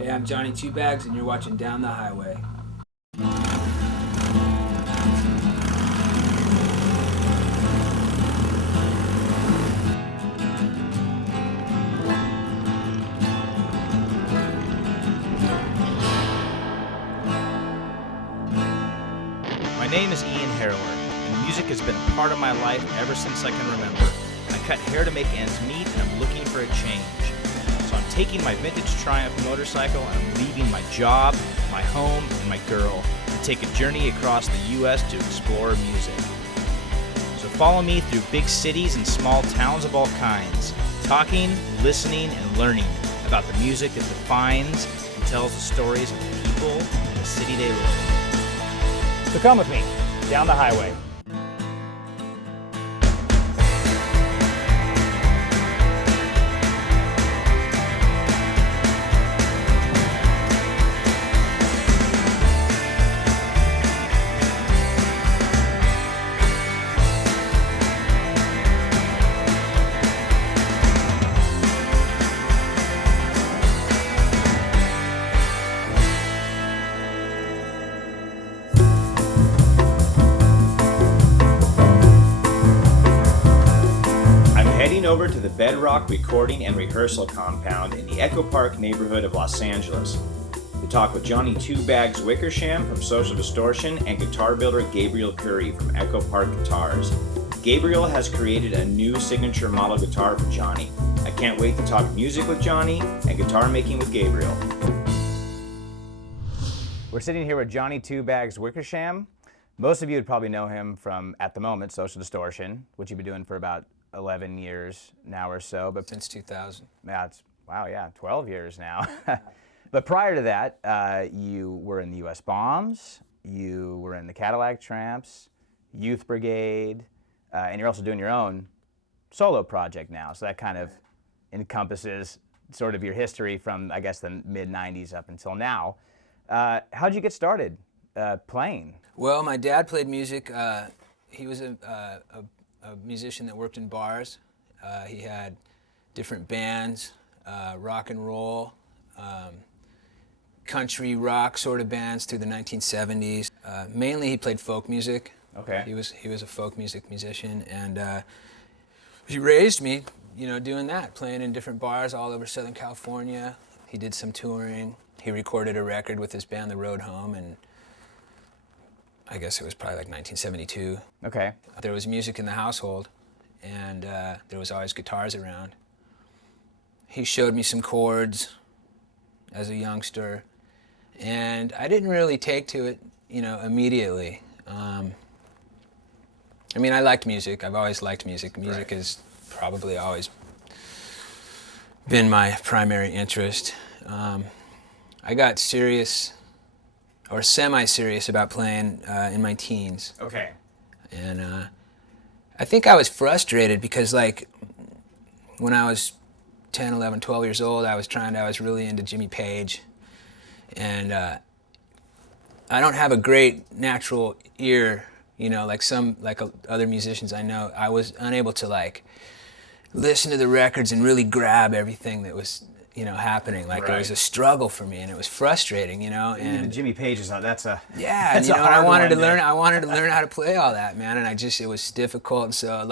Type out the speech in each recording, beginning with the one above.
Hey, I'm Johnny Two Bags, and you're watching Down the Highway. My name is Ian Harrower, and music has been a part of my life ever since I can remember. I cut hair to make ends meet, and I'm looking for a change. So I'm taking my vintage Triumph motorcycle, and I'm leaving my job, my home, and my girl to take a journey across the U.S. to explore music. So follow me through big cities and small towns of all kinds, talking, listening, and learning about the music that defines and tells the stories of the people and the city they live in. So come with me, down the highway. Over to the Bedrock Recording and Rehearsal Compound in the Echo Park neighborhood of Los Angeles to talk with Jonny Two Bags Wickersham from Social Distortion and guitar builder Gabriel Curry from Echo Park Guitars. Gabriel has created a new signature model guitar for Jonny. I can't wait to talk music with Jonny and guitar making with Gabriel. We're sitting here with Jonny Two Bags Wickersham. Most of you would probably know him from, at the moment, Social Distortion, which you've been doing for about 11 years now or so. But Since 2000. yeah, 12 years now. But prior to that, you were in the U.S. Bombs, you were in the Cadillac Tramps, Youth Brigade, and you're also doing your own solo project now. So that kind of encompasses sort of your history from, I guess, the mid-90s up until now. How'd you get started playing? Well, my dad played music. He was a musician that worked in bars. He had different bands, rock and roll, country rock sort of bands through the 1970s. Mainly he played folk music. Okay. He was a folk music musician, and he raised me, doing that, playing in different bars all over Southern California. He did some touring. He recorded a record with his band, The Road Home, and I guess it was probably like 1972. Okay. There was music in the household, and there was always guitars around. He showed me some chords as a youngster, and I didn't really take to it, immediately. I liked music. I've always liked music. Music has probably always been my primary interest. I got serious or semi-serious about playing in my teens. Okay. And I think I was frustrated because, when I was 10, 11, 12 years old, I was really into Jimmy Page. And I don't have a great natural ear, like other musicians I know. I was unable to, listen to the records and really grab everything that was happening. It was a struggle for me, and it was frustrating, and Jimmy Page is that's a yeah, that's and, a and I hard wanted to one learn. I wanted to learn how to play all that, man, and it was difficult. And so,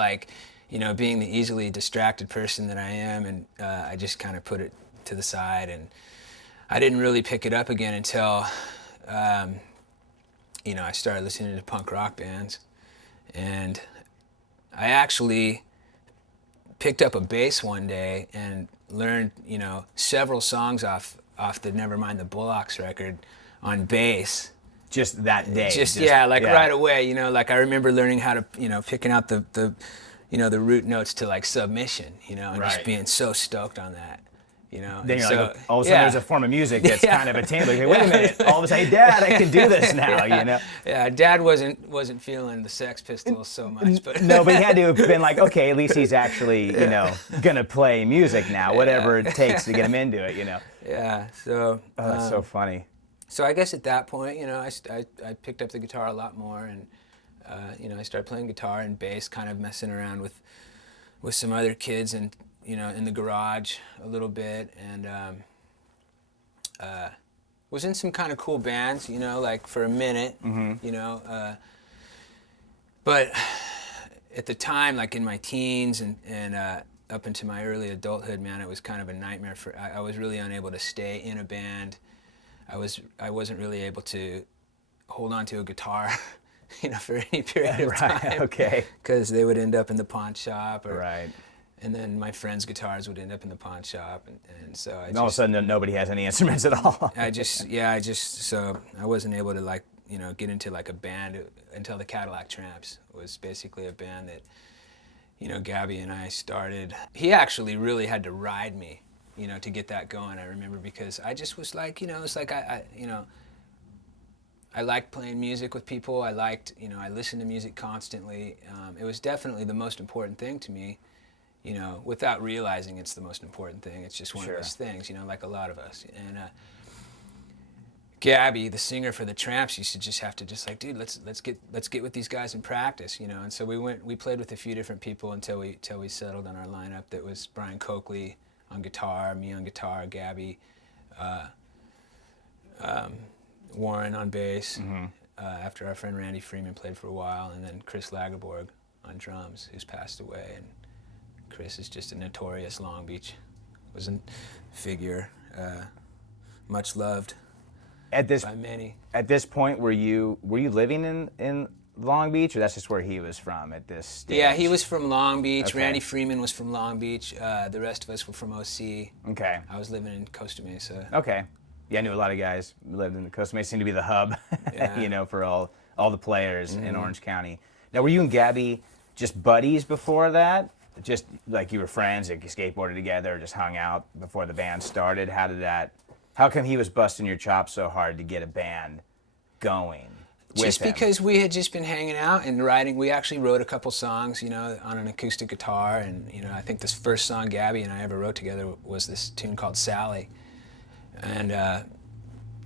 being the easily distracted person that I am, and I just kind of put it to the side, and I didn't really pick it up again until, I started listening to punk rock bands, and I actually picked up a bass one day and learned, several songs off the Nevermind the Bullocks record on bass. Just that day. Right away, I remember learning how to, picking out the root notes to Submission, and just being so stoked on that, Then you're all of a sudden there's a form of music that's kind of attainable. Hey, wait a minute, all of a sudden, hey, Dad, I can do this now, Yeah, Dad wasn't feeling the Sex Pistols so much, but no, but he had to have been like, okay, at least he's actually, gonna play music now, whatever it takes to get him into it, Yeah, so. Oh, that's so funny. So I guess at that point, I picked up the guitar a lot more, and I started playing guitar and bass, kind of messing around with some other kids, and in the garage a little bit, and was in some kind of cool bands, you know, like for a minute, you know. But at the time, like in my teens and up into my early adulthood, man, it was kind of a nightmare. I was really unable to stay in a band. I wasn't really able to hold on to a guitar, you know, for any period of time. Okay. Because they would end up in the pawn shop. Right. And then my friends' guitars would end up in the pawn shop, and so And all of a sudden, nobody has any instruments at all. So I wasn't able to, like, you know, get into like a band until the Cadillac Tramps was basically a band that, you know, Gabby and I started. He actually really had to ride me, you know, to get that going. I remember, because I just was like, you know, it's like I you know, I liked playing music with people. I liked, you know, I listened to music constantly. It was definitely the most important thing to me. You know, without realizing it's the most important thing. It's just one of those things, you know, like a lot of us. And Gabby, the singer for the Tramps, used to just have to just like, dude, let's get with these guys and practice, you know. And so we played with a few different people until we settled on our lineup. That was Brian Coakley on guitar, me on guitar, Gabby, Warren on bass. After our friend Randy Freeman played for a while, and then Chris Lagerborg on drums, who's passed away. And Chris is just a notorious Long Beach figure, much loved by many. At this point, were you living in Long Beach, or that's just where he was from at this stage? Yeah, he was from Long Beach. Okay. Randy Freeman was from Long Beach. The rest of us were from OC. Okay. I was living in Costa Mesa. Okay. Yeah, I knew a lot of guys who lived in the Costa Mesa. Seemed to be the hub, you know, for all the players in Orange County. Now, were you and Gabby just buddies before that? Just like you were friends, like you skateboarded together, just hung out before the band started? How come he was busting your chops so hard to get a band going with Just him? because we had just been hanging out and writing. We actually wrote a couple songs, you know, on an acoustic guitar. And, you know, I think this first song Gabby and I ever wrote together was this tune called Sally. And,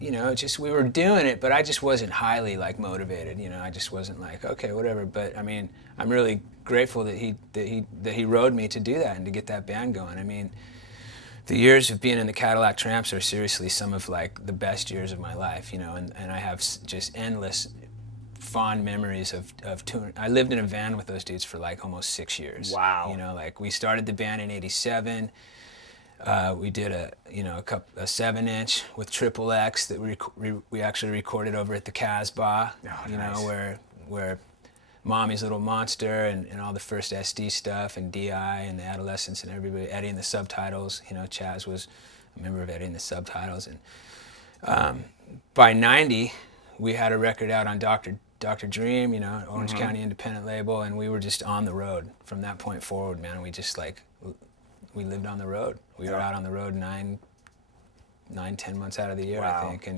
you know, we were doing it, but I just wasn't highly, like, motivated, you know. I just wasn't like, okay, whatever. But, I mean, I'm really grateful that he rode me to do that and to get that band going. I mean, the years of being in the Cadillac Tramps are seriously some of, like, the best years of my life, you know. And I have just endless fond memories of touring. I lived in a van with those dudes for, like, almost 6 years. Wow. You know, like, we started the band in '87. We did a 7-inch with Triple X that we actually recorded over at the Casbah, you know, where Mommy's Little Monster and all the first SD stuff, and DI and the Adolescents and everybody, Eddie and the Subtitles, you know, Chaz was a member of Eddie and the Subtitles. And by '90, we had a record out on Dr. Dream, you know, Orange County independent label, and we were just on the road from that point forward, man. We just we lived on the road. We were out on the road 10 months out of the year, I think,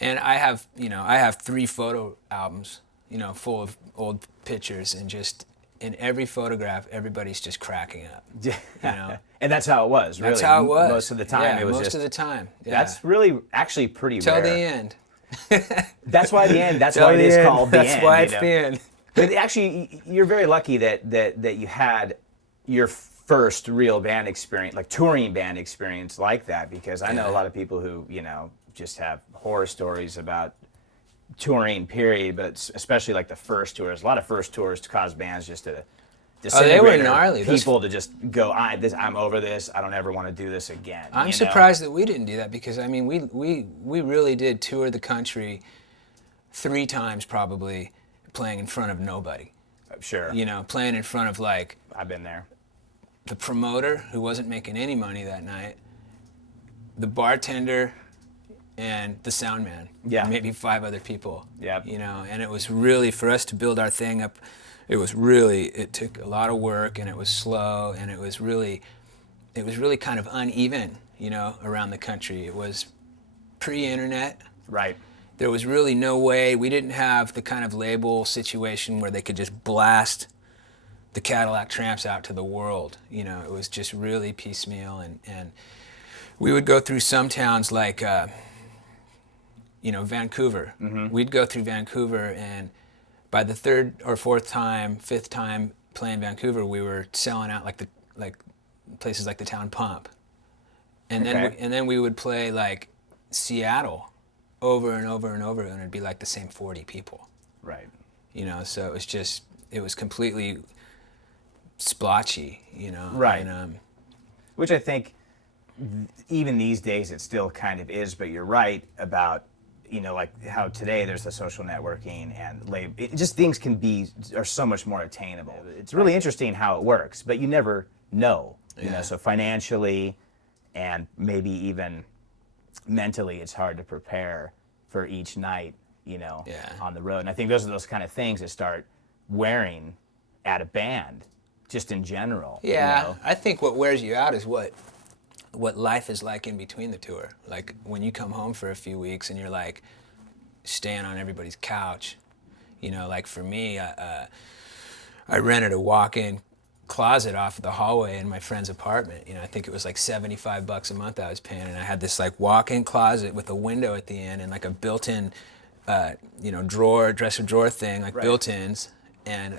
and I have 3 photo albums, you know, full of old pictures, and just in every photograph, everybody's just cracking up. Yeah. You know? And that's how it was, really. That's how it was. Most of the time, yeah, it was most of the time. Yeah. That's really, actually pretty Till rare. the end. That's why the end. That's why it is called the end. That's why it's you know? the end. But actually, you're very lucky that you had your first real band experience, like touring band experience like that, because I know a lot of people who, you know, just have horror stories about touring, period, but especially like the first tours. A lot of first tours cause bands just to they were gnarly. People to just go, I'm over this. I don't ever want to do this again. I'm surprised that we didn't do that, because I mean, we really did tour the country 3 times probably, playing in front of nobody. Sure. You know, playing in front of, like, I've been there. The promoter, who wasn't making any money that night, the bartender, and the sound man. Yeah. Maybe 5 other people. Yeah. You know, and it was really, for us to build our thing up, it took a lot of work, and it was slow, and it was really kind of uneven, you know, around the country. It was pre-internet. Right. There was really no way. We didn't have the kind of label situation where they could just blast the Cadillac Tramps out to the world. You know, it was just really piecemeal, and we would go through some towns like, you know, Vancouver. We'd go through Vancouver, and by the 3rd or 4th time, 5th time playing Vancouver, we were selling out like places like the Town Pump. and then we would play like Seattle over and over and over, and it'd be like the same 40 people. Right. You know, so it was completely splotchy, you know. Right. And, which I think even these days it still kind of is, but you're right about, you know, like how today there's the social networking and just things are so much more attainable. It's really interesting how it works, but you never know, you know, so financially and maybe even mentally it's hard to prepare for each night, you know, on the road. And I think those are those kind of things that start wearing at a band, just in general. Yeah, you know? I think what wears you out is what life is like in between the tour. Like when you come home for a few weeks and you're like staying on everybody's couch, you know, like for me, I rented a walk-in closet off of the hallway in my friend's apartment. You know, I think it was like $75 a month I was paying, and I had this like walk-in closet with a window at the end and like a built-in, you know, dresser drawer thing, like built-ins, and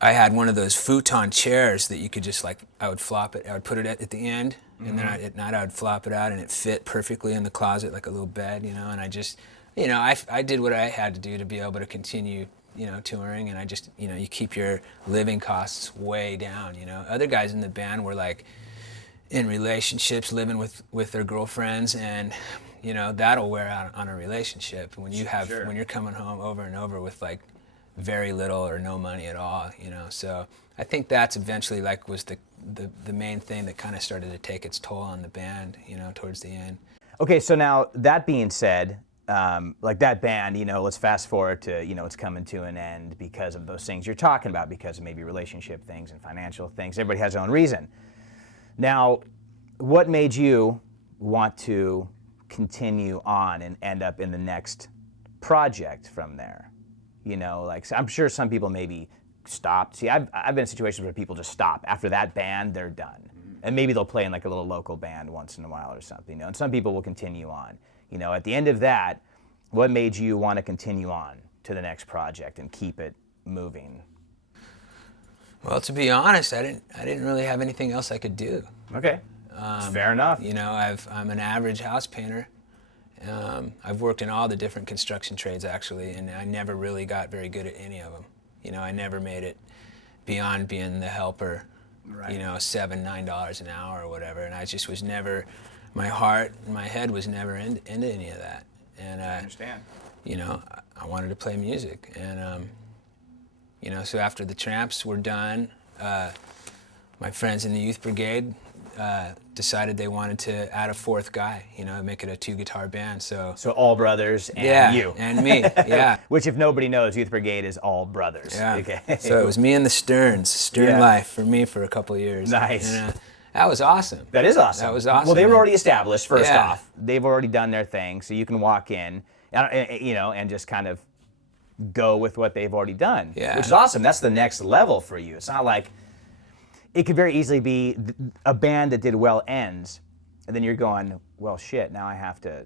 I had one of those futon chairs that you could just like, I would put it at the end, and then at night I would flop it out, and it fit perfectly in the closet like a little bed, you know, and I just, you know, I did what I had to do to be able to continue, you know, touring, and I just, you know, you keep your living costs way down, you know. Other guys in the band were like in relationships, living with their girlfriends, and, you know, that'll wear out on a relationship when you have, when you're coming home over and over with like very little or no money at all, you know. So I think that's eventually like was the main thing that kind of started to take its toll on the band, you know, towards the end. Okay, so now that being said, like that band, you know, let's fast forward to, you know, it's coming to an end because of those things you're talking about, because of maybe relationship things and financial things. Everybody has their own reason. Now, what made you want to continue on and end up in the next project from there? You know, like I'm sure some people maybe stopped. See, I've been in situations where people just stop. After that band, they're done. And maybe they'll play in like a little local band once in a while or something, you know, and some people will continue on. You know, at the end of that, what made you want to continue on to the next project and keep it moving? Well, to be honest, I didn't really have anything else I could do. Okay, fair enough. You know, I'm an average house painter. I've worked in all the different construction trades actually, and I never really got very good at any of them. You know, I never made it beyond being the helper, you know, $7-9 an hour or whatever, and I just was never, my heart and my head was never into any of that. And I understand. You know, I wanted to play music, and you know, so after the Tramps were done, my friends in the Youth Brigade decided they wanted to add a fourth guy, you know, make it a 2-guitar band. So all brothers and you. And me, yeah. Which, if nobody knows, Youth Brigade is all brothers. Yeah. Okay. So it was me and the Stern life for me for a couple of years. Nice. And, that was awesome. That is awesome. That was awesome. Well, they were already established, first off. They've already done their thing, so you can walk in, and, you know, and just kind of go with what they've already done. Yeah. Which is awesome. That's the next level for you. It's not like, it could very easily be a band that did well ends, and then you're going, well, shit, now I have to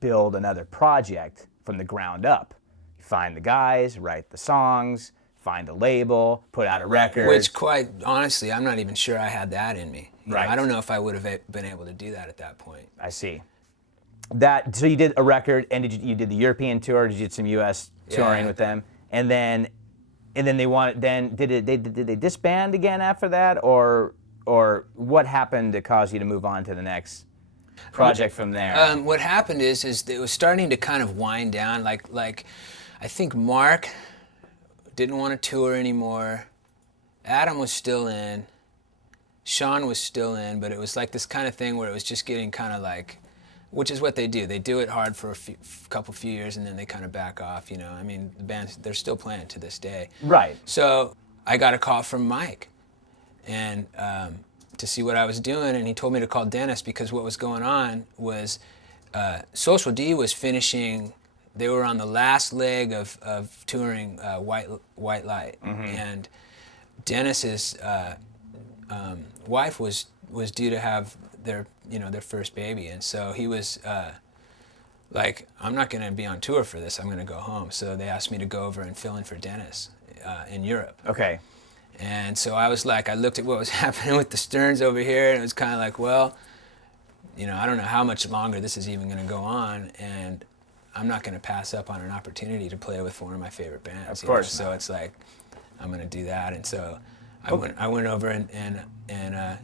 build another project from the ground up. Find the guys, write the songs, find a label, put out a record. Which, quite honestly, I'm not even sure I had that in me. You Right. know, I don't know if I would have been able to do that at that point. I see. So you did a record, and you did the European tour, did you did some U.S. touring with them, and then did they disband again after that, or what happened to cause you to move on to the next project from there? What happened is it was starting to kind of wind down. Like I think Mark didn't want to tour anymore. Adam was still in. Sean was still in, but it was like this kind of thing where it was just getting kind of like, which is what they do. They do it hard for a few years, and then they kind of back off, you know. I mean, the bands, they're still playing to this day. Right. So I got a call from Mike, and to see what I was doing, and he told me to call Dennis, because what was going on was Social D was finishing, they were on the last leg of touring White Light, and Dennis's wife was due to have their first baby, and so he was like, I'm not going to be on tour for this, I'm going to go home. So they asked me to go over and fill in for Dennis in Europe. Okay. And so I was like, I looked at what was happening with the Sterns over here, and it was kind of like, well, you know, I don't know how much longer this is even going to go on, and I'm not going to pass up on an opportunity to play with one of my favorite bands. Of course. So it's like, I'm going to do that. And so I went over and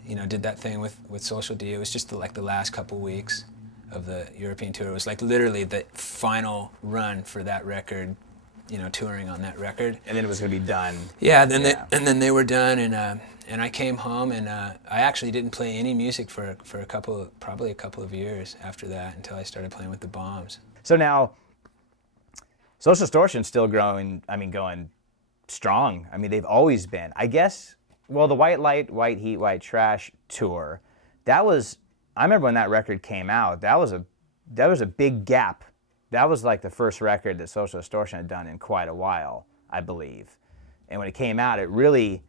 you know, did that thing with Social D. It was just the last couple weeks of the European tour. It was like literally the final run for that record, you know, touring on that record. And then it was going to be done. Yeah, then they were done, and I came home, and I actually didn't play any music for probably a couple of years after that, until I started playing with the Bombs. So now, Social Distortion's still growing, I mean, going strong. I mean, they've always been. I guess, well, the White Light, White Heat, White Trash tour, that was, I remember when that record came out, that was a big gap. That was like the first record that Social Distortion had done in quite a while, I believe. And when it came out, it really,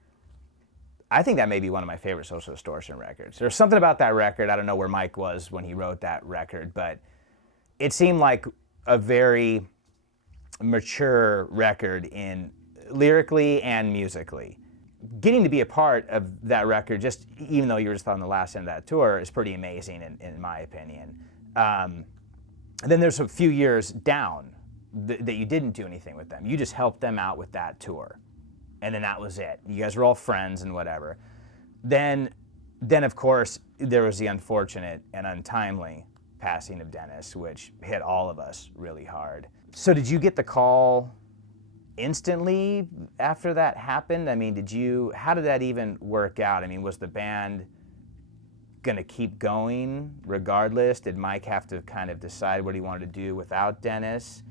I think that may be one of my favorite Social Distortion records. There's something about that record, I don't know where Mike was when he wrote that record, but it seemed like a very mature record in lyrically and musically. Getting to be a part of that record, just even though you were just on the last end of that tour, is pretty amazing in my opinion. And then there's a few years down that you didn't do anything with them. You just helped them out with that tour. And then that was it. You guys were all friends and whatever. Then of course, there was the unfortunate and untimely passing of Dennis, which hit all of us really hard. So did you get the call instantly after that happened? I mean, how did that even work out? I mean, was the band gonna keep going regardless? Did Mike have to kind of decide what he wanted to do without Dennis?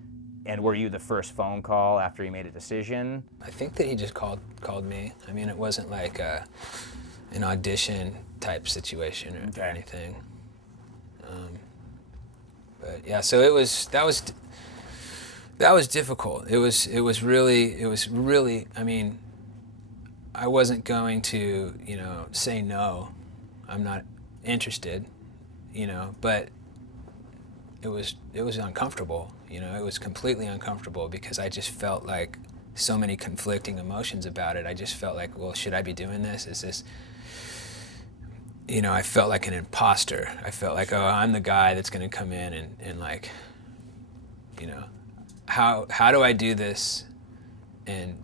And were you the first phone call after he made a decision? I think that he just called me. I mean, it wasn't like an audition type situation or anything. But yeah, so that was difficult. It was really. I mean, I wasn't going to, you know, say no. I'm not interested, you know. But it was uncomfortable. You know, it was completely uncomfortable because I just felt like so many conflicting emotions about it. I just felt like, well, should I be doing this? Is this? You know, I felt like an imposter. I felt like, oh, I'm the guy that's going to come in and like, you know, how do I do this? And,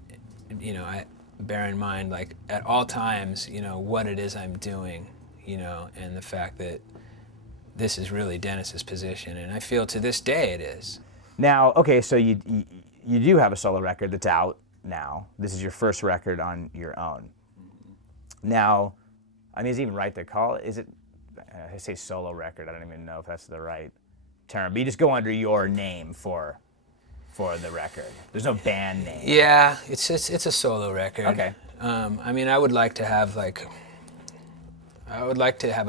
you know, I bear in mind, like, at all times, you know, what it is I'm doing, you know, and the fact that this is really Dennis's position. And I feel to this day it is. Now, okay, so you do have a solo record that's out now. This is your first record on your own. Now, I mean, is it even right to call it? Is it, I say solo record, I don't even know if that's the right term, but you just go under your name for the record. There's no band name. Yeah, it's a solo record. Okay. I mean, I would like to have a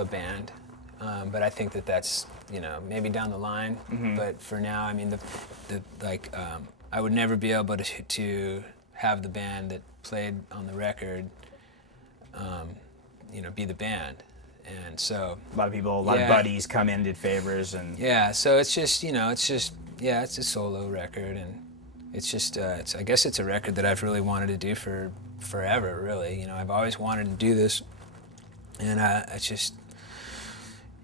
band, but I think that's, you know, maybe down the line. Mm-hmm. But for now, I mean, I would never be able to have the band that played on the record, you know, be the band. And so a lot of people, a lot of buddies come in, did favors, and yeah. So it's just, you know, it's a solo record, and it's just, I guess it's a record that I've really wanted to do for forever, really. You know, I've always wanted to do this, and it's just,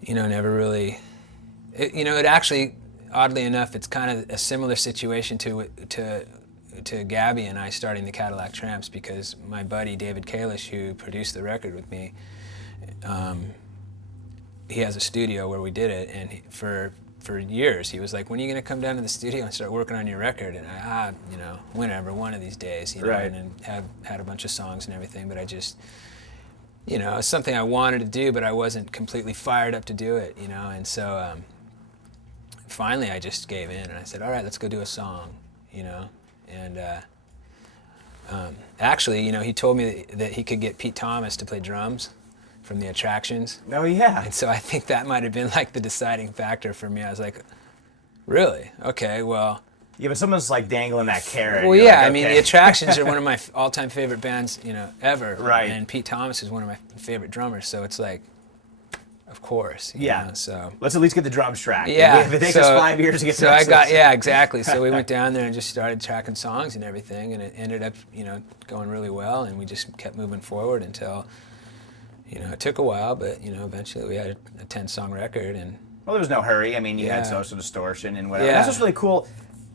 you know, never really. You know, it actually, oddly enough, it's kind of a similar situation to Gabby and I starting the Cadillac Tramps, because my buddy David Kalish, who produced the record with me, he has a studio where we did it, and for years he was like, when are you going to come down to the studio and start working on your record? And I you know, whenever, one of these days, you know, right. And had a bunch of songs and everything, but I just, you know, it's something I wanted to do, but I wasn't completely fired up to do it, you know, and so finally I just gave in and I said, all right, let's go do a song, you know. And actually, you know, he told me that he could get Pete Thomas to play drums from the Attractions. Oh, yeah. And so I think that might have been like the deciding factor for me. I was like, really? Okay, well. Yeah, but someone's like dangling that carrot. Well, yeah, like, I mean, the Attractions are one of my all-time favorite bands, you know, ever. Right. And Pete Thomas is one of my favorite drummers, so it's like, of course. You Yeah. know, so. Let's at least get the drums tracked. Yeah. If it takes us 5 years to get so drums. exactly. So we went down there and just started tracking songs and everything, and it ended up, you know, going really well, and we just kept moving forward until, it took a while, but eventually we had a 10-song record. And Well, there was no hurry. I mean, you had Yeah. Social Distortion and whatever. Yeah. That's what's really cool.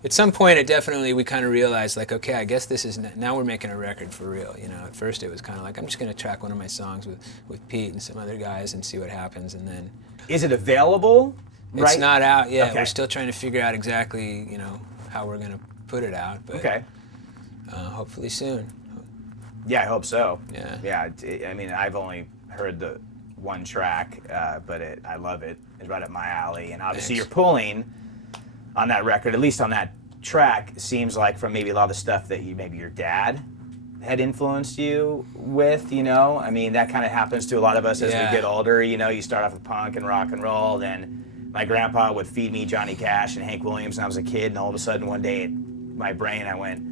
at some point, we kind of realized, like, okay, I guess this is now we're making a record for real. At first it was kind of like, I'm just gonna track one of my songs with Pete and some other guys and see what happens, and then Is it available? it's Right? not out yet. Okay. We're still trying to figure out exactly, how we're gonna put it out, but Okay. hopefully soon. Yeah, I hope so. Yeah. Yeah. I mean, I've only heard the one track, but I love it. It's right up my alley. And obviously, Thanks. you're pulling on that record, at least on that track. It seems like from maybe a lot of the stuff that maybe your dad had influenced you with. I mean, that kind of happens to a lot of us as Yeah. we get older. You start off with punk and rock and roll, then my grandpa would feed me Johnny Cash and Hank Williams when I was a kid, and all of a sudden one day, my brain, I went,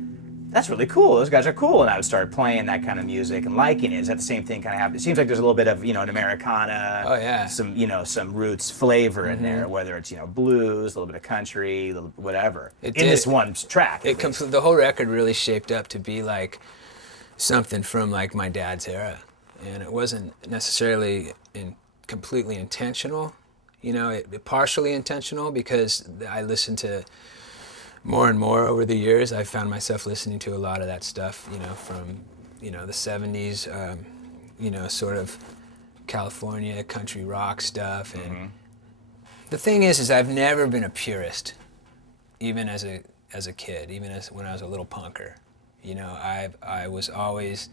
that's really cool. Those guys are cool. And I would start playing that kind of music and liking it. Is that the same thing kind of happened? It seems like there's a little bit of, an Americana, Oh, yeah. some roots flavor in there, whether it's, blues, a little bit of country, whatever. It in did. this one track. at least. The whole record really shaped up to be like something from like my dad's era, and it wasn't necessarily completely intentional. It partially intentional because I listened to more and more over the years. I found myself listening to a lot of that stuff, from the 70s, sort of California country rock stuff. And the thing is I've never been a purist, even as a kid, even when I was a little punker. I was always,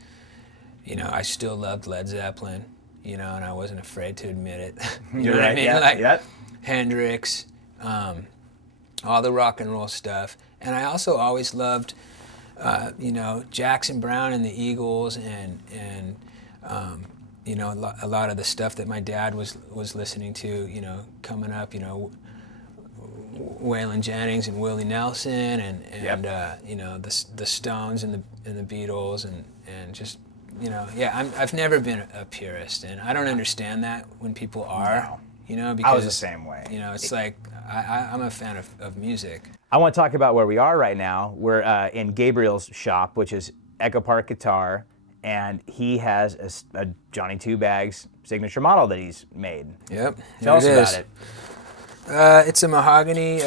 I still loved Led Zeppelin, and I wasn't afraid to admit it. You know what I mean? Yeah, like yeah. Hendrix, all the rock and roll stuff. And I also always loved, Jackson Browne and the Eagles and a lot of the stuff that my dad was listening to, coming up, Waylon Jennings and Willie Nelson and the Stones and the Beatles and just, I've never been a purist, and I don't understand that when people are, because I was the same way. It's like I'm a fan of music. I want to talk about where we are right now. We're in Gabriel's shop, which is Echo Park Guitar, and he has a Johnny Two Bags signature model that he's made. Yep. Tell us Here about is. it. It's a mahogany,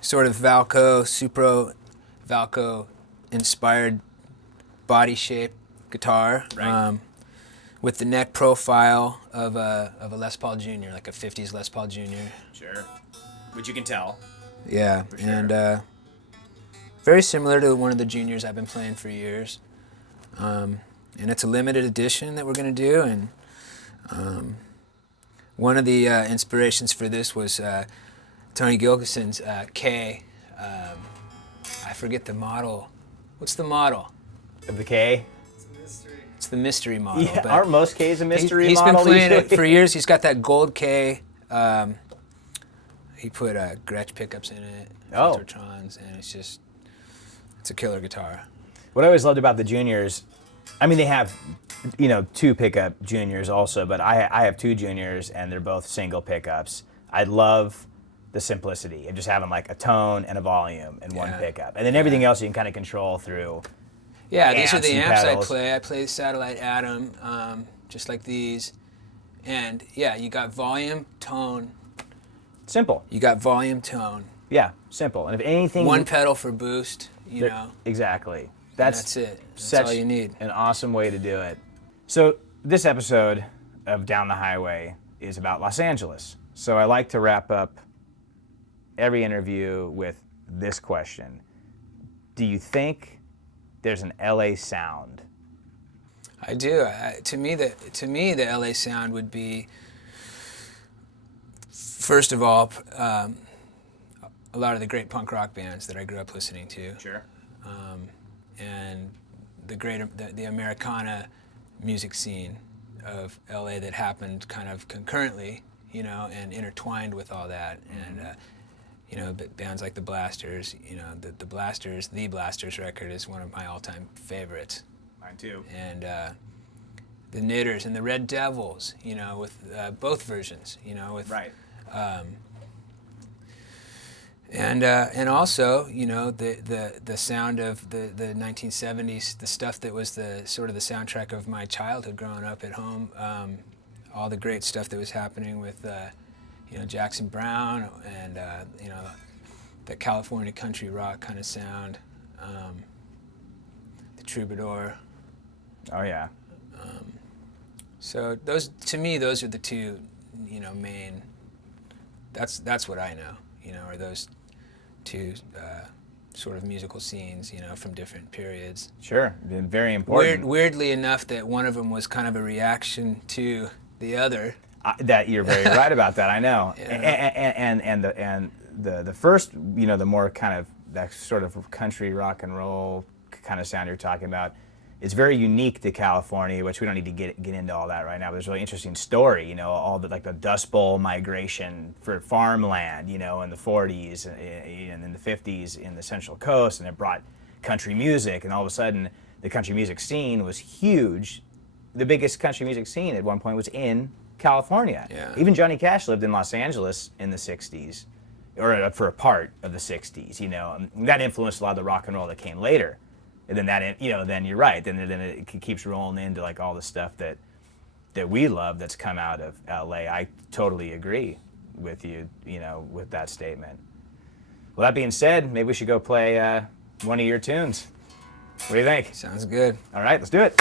sort of Supro Valco inspired body shape guitar, Right. with the neck profile of a Les Paul Jr., like a 50s Les Paul Jr. Sure. Which you can tell. Yeah, For sure. and very similar to one of the juniors I've been playing for years. And it's a limited edition that we're going to do, and one of the inspirations for this was Tony Gilkison's K. I forget the model. What's the model? Of the K. It's the mystery model. Yeah, but aren't most Ks a mystery he's model? been playing it usually? for years. He's got that gold K. He put Gretsch pickups in it, Oh. Filtertrons, and it's a killer guitar. What I always loved about the juniors, I mean, they have, two pickup juniors also, but I have two juniors, and they're both single pickups. I love the simplicity of just having like a tone and a volume in one Yeah. pickup, and then everything else you can kind of control through. Yeah, these are Amps the and amps pedals. I play. I play Satellite Atom, just like these. And yeah, you got volume, tone. Simple. You got volume, tone. Yeah, simple. And if anything, One pedal for boost, you know. Exactly. And that's it. That's such all you need. an awesome way to do it. So this episode of Down the Highway is about Los Angeles. So I like to wrap up every interview with this question. Do you think there's an LA sound? I do. To me, the LA sound would be, first of all, a lot of the great punk rock bands that I grew up listening to. Sure. And the Americana music scene of LA that happened kind of concurrently, and intertwined with all that. And bands like the Blasters, the Blasters record is one of my all-time favorites. Mine too. And the Knitters and the Red Devils, with both versions, with Right. And also, you know, the sound of the 1970s, the stuff that was the sort of the soundtrack of my childhood growing up at home, all the great stuff that was happening with, you know, Jackson Browne and, you know, the California country rock kind of sound, the Troubadour. Oh yeah. So those, to me, those are the two, you know, main. That's what I know, you know, are those two sort of musical scenes, you know, from different periods. Sure, very important. Weirdly enough, that one of them was kind of a reaction to the other. That you're very right about that. I know. Yeah. And the first, you know, the more kind of that sort of country rock and roll kind of sound you're talking about, it's very unique to California, which we don't need to get into all that right now. But there's a really interesting story, you know, all the, like the Dust Bowl migration for farmland, you know, in the 40s and in the 50s in the Central Coast, and it brought country music, and all of a sudden the country music scene was huge. The biggest country music scene at one point was in California. Yeah. Even Johnny Cash lived in Los Angeles in the 60s, or for a part of the 60s, you know. And that influenced a lot of the rock and roll that came later. And then that, you know, then you're right. Then it keeps rolling into like all the stuff that we love that's come out of LA. I totally agree with you, you know, with that statement. Well, that being said, maybe we should go play one of your tunes. What do you think? Sounds good. All right, let's do it.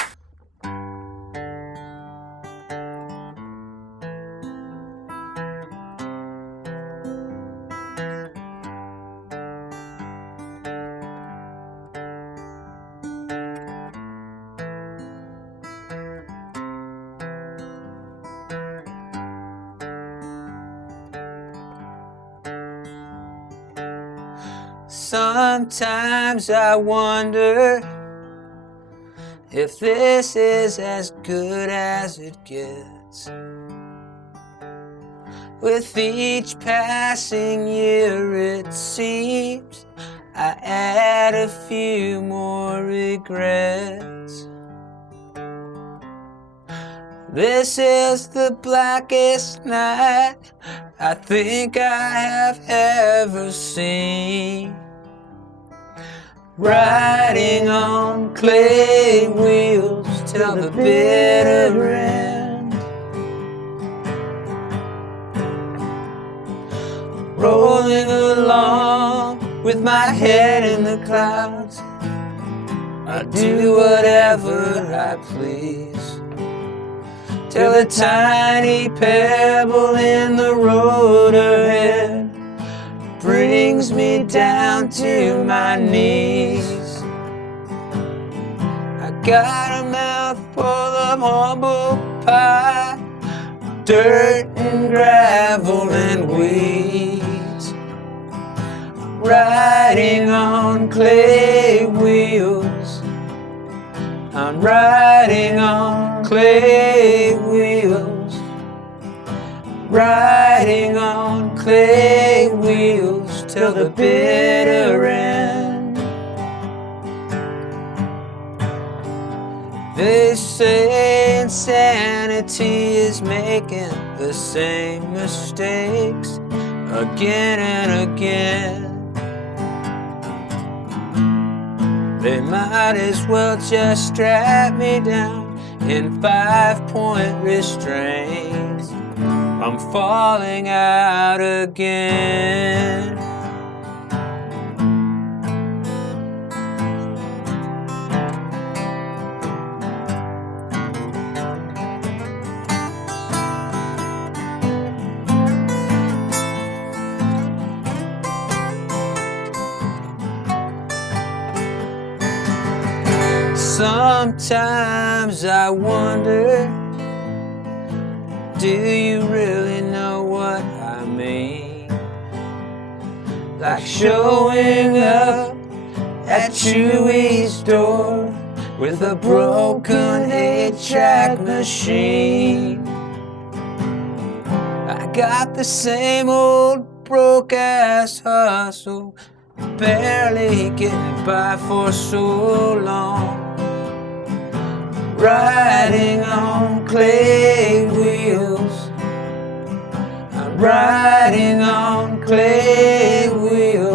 Sometimes I wonder if this is as good as it gets. With each passing year, it seems I add a few more regrets. This is the blackest night I think I have ever seen. Riding on clay wheels till the bitter end. Rolling along with my head in the clouds, I do whatever I please, till a tiny pebble in the road ahead brings me down to my knees. I got a mouthful of humble pie, dirt and gravel and weeds. Riding on clay wheels, I'm riding on clay wheels, riding on clay wheels till the bitter end. They say insanity is making the same mistakes again and again. They might as well just strap me down in 5-point restraints. I'm falling out again. Sometimes I wonder, do you really know what I mean? Like showing up at Chewy's door with a broken 8-track machine. I got the same old broke-ass hustle, barely getting by for so long. Riding on clay wheels, I'm riding on clay wheels.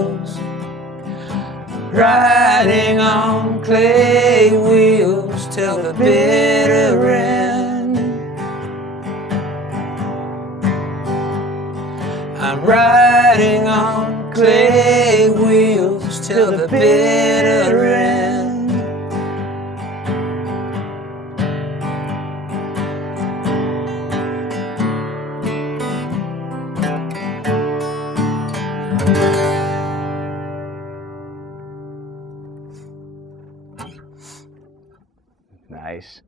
I'm riding on clay wheels till the bitter end. Nice.